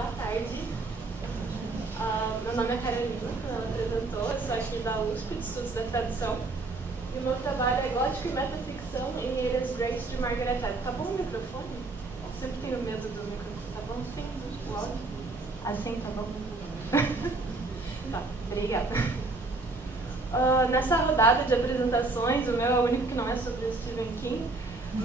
Boa tarde. Meu nome é Carolina, como ela apresentou, eu sou aqui da USP, de Estudos da Tradução. E o meu trabalho é Gótico e Metaficção em Ilhas Grace de Margaret Atwood. Tá bom o microfone? Eu sempre tenho medo do microfone. Tá bom? Sim, o áudio? Assim, tá bom? Tá, obrigada. Nessa rodada de apresentações, o meu é o único que não é sobre o Stephen King,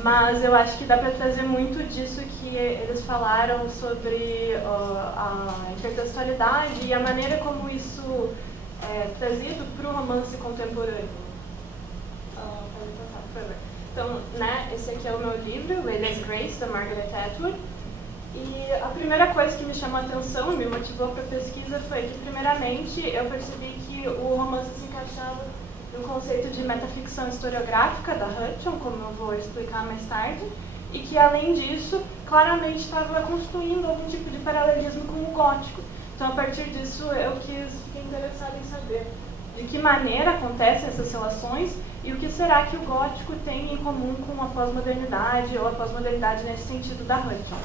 mas eu acho que dá para trazer muito disso que eles falaram sobre a intertextualidade e a maneira como isso é trazido para o romance contemporâneo. Então, né, esse aqui é o meu livro, Ilhas Grace, da Margaret Atwood. E a primeira coisa que me chamou a atenção e me motivou para a pesquisa foi que, primeiramente, eu percebi que o romance se encaixava no conceito de metaficção historiográfica da Hutton, como eu vou explicar mais tarde, e que, além disso, claramente estava construindo algum tipo de paralelismo com o gótico. Então, a partir disso, eu fiquei interessada em saber de que maneira acontecem essas relações e o que será que o gótico tem em comum com a pós-modernidade ou a pós-modernidade nesse sentido da Hutton.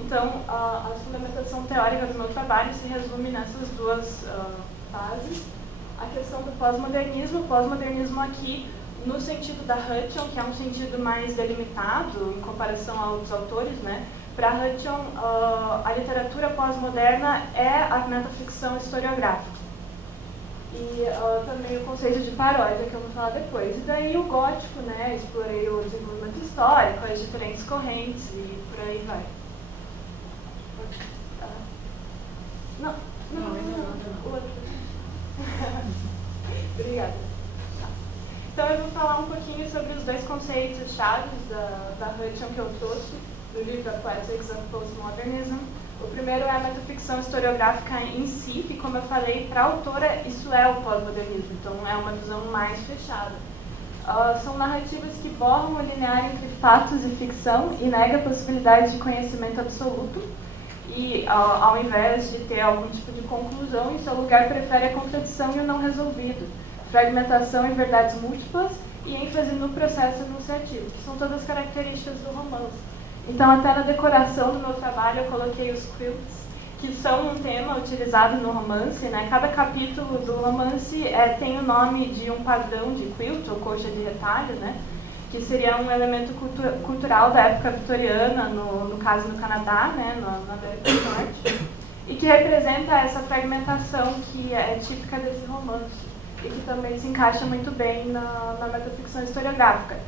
Então, a fundamentação teórica do meu trabalho se resume nessas duas fases. A questão do pós-modernismo aqui no sentido da Hutton, que é um sentido mais delimitado em comparação a outros autores, né? Para Hutton, a literatura pós-moderna é a metaficção historiográfica. E também o conceito de paródia, que eu vou falar depois. E daí o gótico, né? Explorei o desenvolvimento histórico, as diferentes correntes e por aí vai. Não. O outro. Obrigada. Então eu vou falar um pouquinho sobre os dois conceitos chaves da Hutton que eu trouxe no livro A Poetics of Postmodernism. O primeiro é a metaficção historiográfica em si, que, como eu falei, para a autora isso é o pós-modernismo, então é uma visão mais fechada. São narrativas que borram o linear entre fatos e ficção e nega a possibilidade de conhecimento absoluto. E, ao invés de ter algum tipo de conclusão, em seu lugar prefere a contradição e o não resolvido, fragmentação e verdades múltiplas e ênfase no processo enunciativo, que são todas características do romance. Então, até na decoração do meu trabalho, eu coloquei os quilts, que são um tema utilizado no romance, né? Cada capítulo do romance tem o nome de um padrão de quilt, ou coxa de retalho, né? Que seria um elemento cultural da época vitoriana, no caso no Canadá, né, na América do Norte, e que representa essa fragmentação que é típica desse romance e que também se encaixa muito bem na metaficção historiográfica.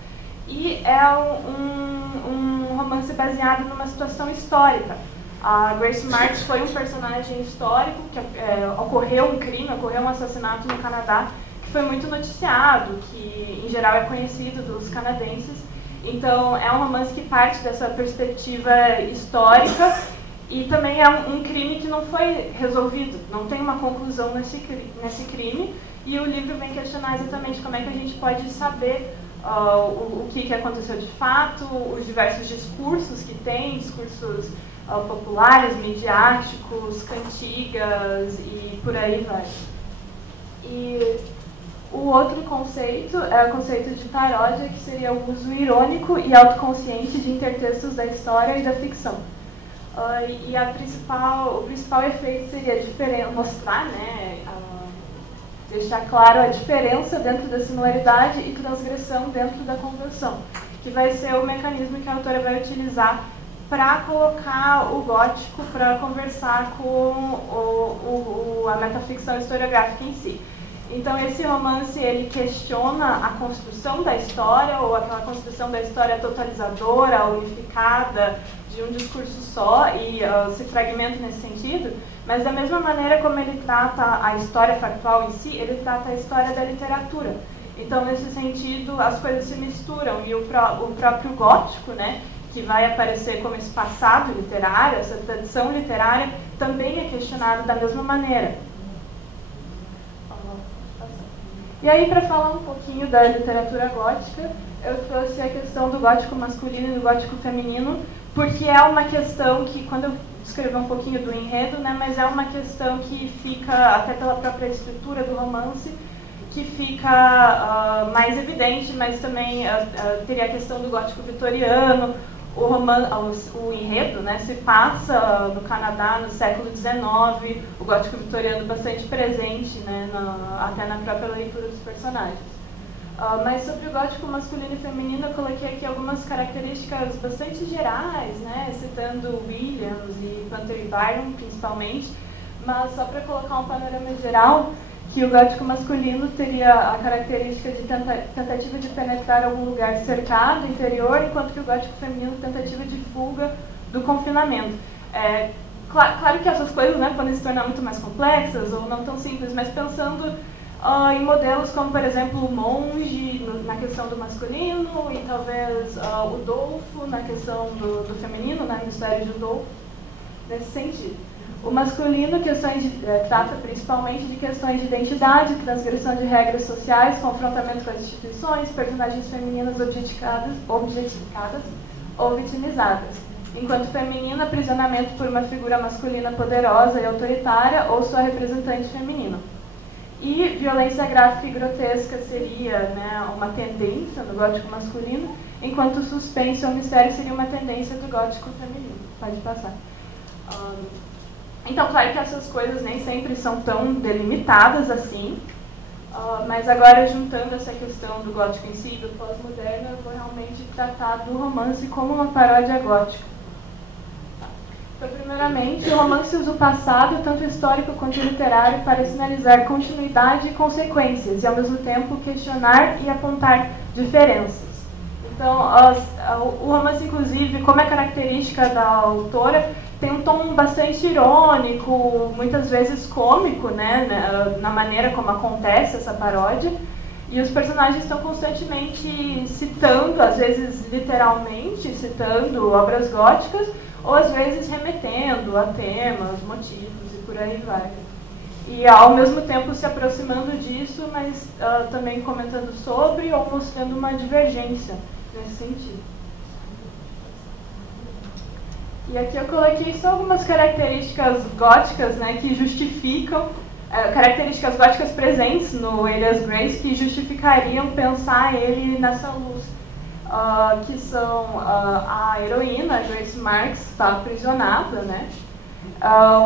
E é um romance baseado numa situação histórica. A Grace Marks foi um personagem histórico, que ocorreu um crime, ocorreu um assassinato no Canadá, que foi muito noticiado, que em geral é conhecido dos canadenses. Então é um romance que parte dessa perspectiva histórica e também é um crime que não foi resolvido, não tem uma conclusão nesse crime, e o livro vem questionar exatamente como é que a gente pode saber o que aconteceu de fato, os diversos discursos que tem, discursos populares, midiáticos, cantigas e por aí vai. E o outro conceito é o conceito de paródia, que seria o uso irônico e autoconsciente de intertextos da história e da ficção. E o principal efeito seria mostrar, né, deixar claro a diferença dentro da similaridade e transgressão dentro da convenção, que vai ser o mecanismo que a autora vai utilizar para colocar o gótico para conversar com a metaficção historiográfica em si. Então esse romance ele questiona a construção da história, ou aquela construção da história totalizadora, unificada, de um discurso só, e se fragmenta nesse sentido, mas da mesma maneira como ele trata a história factual em si, ele trata a história da literatura. Então nesse sentido as coisas se misturam, e o próprio gótico, né, que vai aparecer como esse passado literário, essa tradição literária, também é questionado da mesma maneira. E aí, para falar um pouquinho da literatura gótica, eu trouxe a questão do gótico masculino e do gótico feminino, porque é uma questão que, quando eu descrever um pouquinho do enredo, né, mas é uma questão que fica, até pela própria estrutura do romance, que fica mais evidente, mas também teria a questão do gótico vitoriano, o enredo, né, se passa no Canadá no século XIX, o gótico vitoriano bastante presente, né, até na própria leitura dos personagens. Mas sobre o gótico masculino e feminino, eu coloquei aqui algumas características bastante gerais, né, citando Williams e Hunter e Byron, principalmente, mas só para colocar um panorama geral, que o gótico masculino teria a característica de tentativa de penetrar algum lugar cercado, interior, enquanto que o gótico feminino tentativa de fuga do confinamento. Claro que essas coisas, né, podem se tornar muito mais complexas ou não tão simples, mas pensando em modelos como, por exemplo, o monge na questão do masculino e talvez o Dolfo na questão do feminino, né, no mistério de Dolfo, nesse sentido. O masculino trata principalmente de questões de identidade, transgressão de regras sociais, confrontamento com as instituições, personagens femininas objetificadas ou vitimizadas. Enquanto feminino, aprisionamento por uma figura masculina poderosa e autoritária ou sua representante feminina. E violência gráfica e grotesca seria, né, uma tendência no gótico masculino, enquanto suspense ou mistério seria uma tendência do gótico feminino. Pode passar. Então, claro que essas coisas nem sempre são tão delimitadas assim, mas agora, juntando essa questão do gótico em si e do pós-moderno, eu vou realmente tratar do romance como uma paródia gótica. Então, primeiramente, o romance usa o passado, tanto histórico quanto literário, para sinalizar continuidade e consequências, e ao mesmo tempo questionar e apontar diferenças. Então, o romance, inclusive, como é característica da autora, tem um tom bastante irônico, muitas vezes cômico, né, na maneira como acontece essa paródia. E os personagens estão constantemente citando, às vezes literalmente citando obras góticas, ou às vezes remetendo a temas, motivos e por aí vai. E ao mesmo tempo se aproximando disso, mas também comentando sobre ou mostrando uma divergência nesse sentido. E aqui eu coloquei só algumas características góticas, né, que justificam, características góticas presentes no Elias Grace que justificariam pensar ele nessa luz, que são a heroína, a Grace Marks, está aprisionada, né,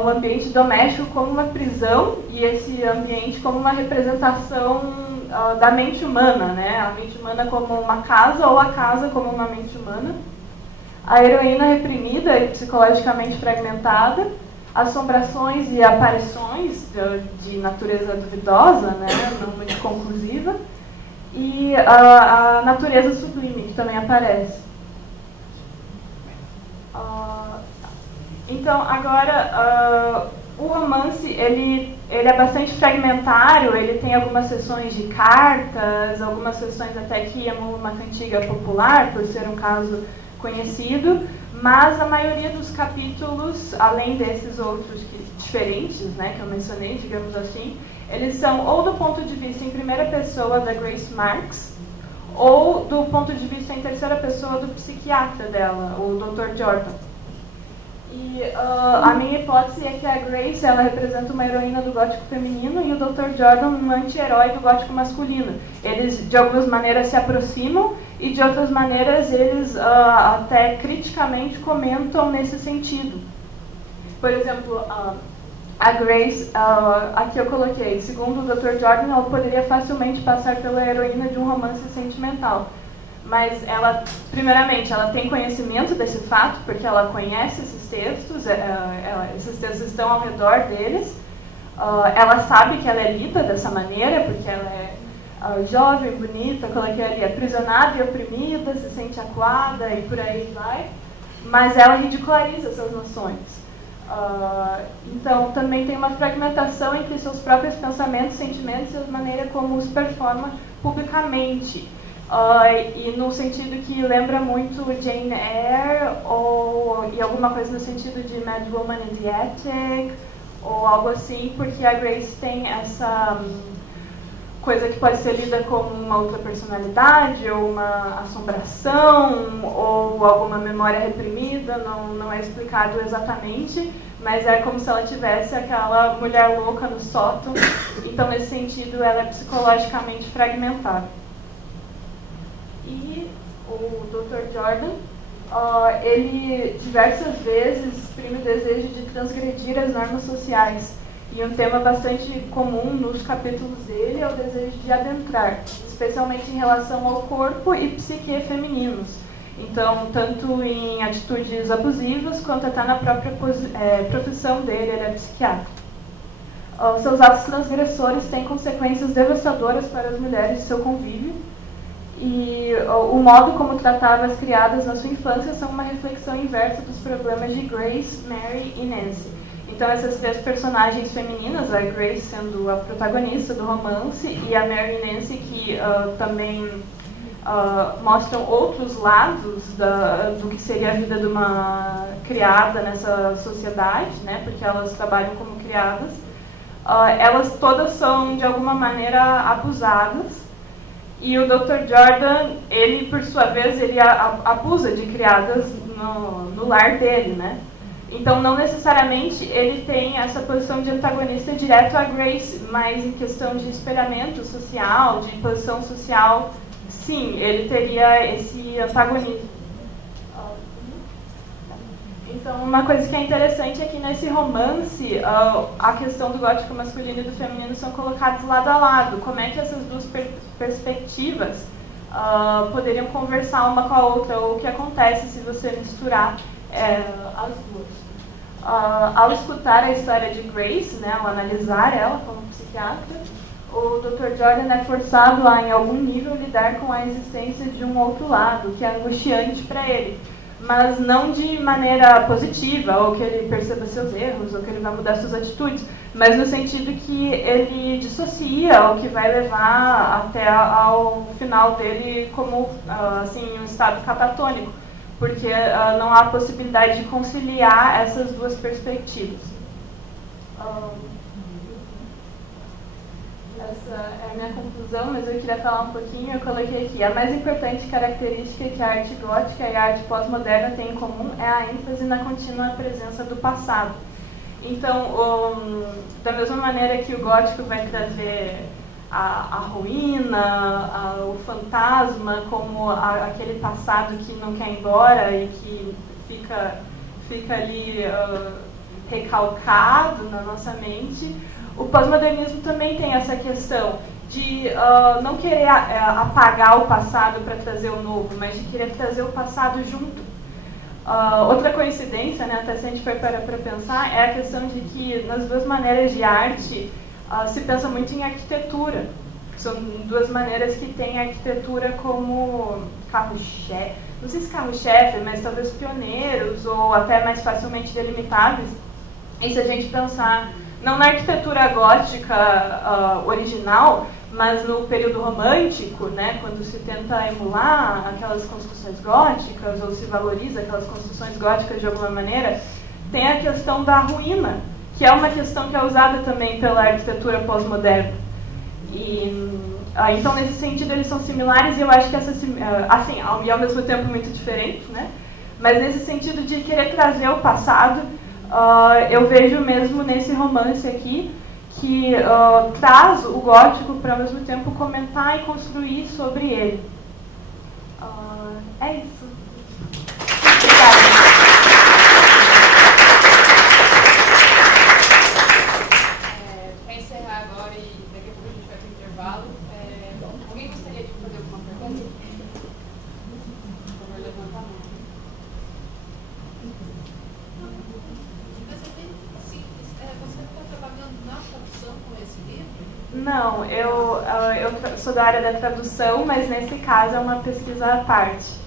um ambiente doméstico como uma prisão e esse ambiente como uma representação da mente humana, né, a mente humana como uma casa ou a casa como uma mente humana. A heroína reprimida e psicologicamente fragmentada, assombrações e aparições de natureza duvidosa, né, não muito conclusiva, e a natureza sublime, que também aparece. Então, agora, o romance, ele é bastante fragmentário, ele tem algumas sessões de cartas, algumas sessões até que amam uma cantiga popular, por ser um caso conhecido, mas a maioria dos capítulos, além desses outros diferentes, né, que eu mencionei, digamos assim, eles são ou do ponto de vista em primeira pessoa da Grace Marks, ou do ponto de vista em terceira pessoa do psiquiatra dela, o Dr. Jordan. E a minha hipótese é que a Grace, ela representa uma heroína do gótico feminino e o Dr. Jordan um anti-herói do gótico masculino. Eles, de algumas maneiras, se aproximam e, de outras maneiras, eles até criticamente comentam nesse sentido. Por exemplo, a Grace, aqui eu coloquei, segundo o Dr. Jordan, ela poderia facilmente passar pela heroína de um romance sentimental. Mas ela, primeiramente, ela tem conhecimento desse fato, porque ela conhece esses textos, esses textos estão ao redor deles. Ela sabe que ela é lida dessa maneira, porque ela é jovem, bonita, coloquei ali, aprisionada e oprimida, se sente acuada e por aí vai. Mas ela ridiculariza essas noções. Então, também tem uma fragmentação entre seus próprios pensamentos, sentimentos e a maneira como os performa publicamente. E no sentido que lembra muito Jane Eyre e alguma coisa no sentido de Mad Woman in the Attic ou algo assim, porque a Grace tem essa coisa que pode ser lida como uma outra personalidade ou uma assombração ou alguma memória reprimida, não é explicado exatamente, mas é como se ela tivesse aquela mulher louca no sótão, então nesse sentido ela é psicologicamente fragmentada. E o Dr. Jordan, ele diversas vezes exprime o desejo de transgredir as normas sociais. E um tema bastante comum nos capítulos dele é o desejo de adentrar, especialmente em relação ao corpo e psique femininos. Então, tanto em atitudes abusivas, quanto até na própria profissão dele, ele é psiquiatra. Seus atos transgressores têm consequências devastadoras para as mulheres de seu convívio, e o modo como tratava as criadas na sua infância são uma reflexão inversa dos problemas de Grace, Mary e Nancy. Então, essas três personagens femininas, a Grace sendo a protagonista do romance, e a Mary e Nancy, que também mostram outros lados do que seria a vida de uma criada nessa sociedade, né, porque elas trabalham como criadas. Elas todas são, de alguma maneira, abusadas. E o Dr. Jordan, ele, por sua vez, ele abusa de criadas no lar dele, né? Então, não necessariamente ele tem essa posição de antagonista direto a Grace, mas em questão de espelhamento social, de posição social, sim, ele teria esse antagonismo. Então, uma coisa que é interessante é que nesse romance, a questão do gótico masculino e do feminino são colocados lado a lado. Como é que essas duas perspectivas poderiam conversar uma com a outra, ou o que acontece se você misturar as duas. Ao escutar a história de Grace, né, ao analisar ela como psiquiatra, o Dr. Jordan é forçado a, em algum nível, lidar com a existência de um outro lado, que é angustiante para ele. Mas não de maneira positiva, ou que ele perceba seus erros, ou que ele vai mudar suas atitudes, mas no sentido que ele dissocia, o que vai levar até ao final dele como assim, um estado catatônico, porque não há possibilidade de conciliar essas duas perspectivas. Essa é a minha conclusão, mas eu queria falar um pouquinho. Eu coloquei aqui: a mais importante característica que a arte gótica e a arte pós-moderna têm em comum é a ênfase na contínua presença do passado. Então, da mesma maneira que o gótico vai trazer a ruína, o fantasma como aquele passado que não quer ir embora e que fica ali recalcado na nossa mente, o pós-modernismo também tem essa questão de não querer apagar o passado para trazer o novo, mas de querer trazer o passado junto. Outra coincidência, né, até se a gente for parar para pensar, é a questão de que nas duas maneiras de arte se pensa muito em arquitetura. São duas maneiras que têm a arquitetura como carro-chefe, não sei se carro-chefe, mas talvez pioneiros ou até mais facilmente delimitáveis. E se a gente pensar não na arquitetura gótica original, mas no período romântico, né, quando se tenta emular aquelas construções góticas ou se valoriza aquelas construções góticas de alguma maneira, tem a questão da ruína, que é uma questão que é usada também pela arquitetura pós-moderna. Então, nesse sentido, eles são similares e eu acho que assim, e ao mesmo tempo muito diferentes, né? Mas nesse sentido de querer trazer o passado, eu vejo mesmo nesse romance aqui que traz o gótico para, ao mesmo tempo, comentar e construir sobre ele. É isso. Obrigada. Para encerrar agora e daqui a pouco a gente vai para o intervalo, alguém gostaria de fazer alguma pergunta? Por favor, levanta a mão. Você está trabalhando na tradução com esse livro? Não, eu sou da área da tradução, mas nesse caso é uma pesquisa à parte.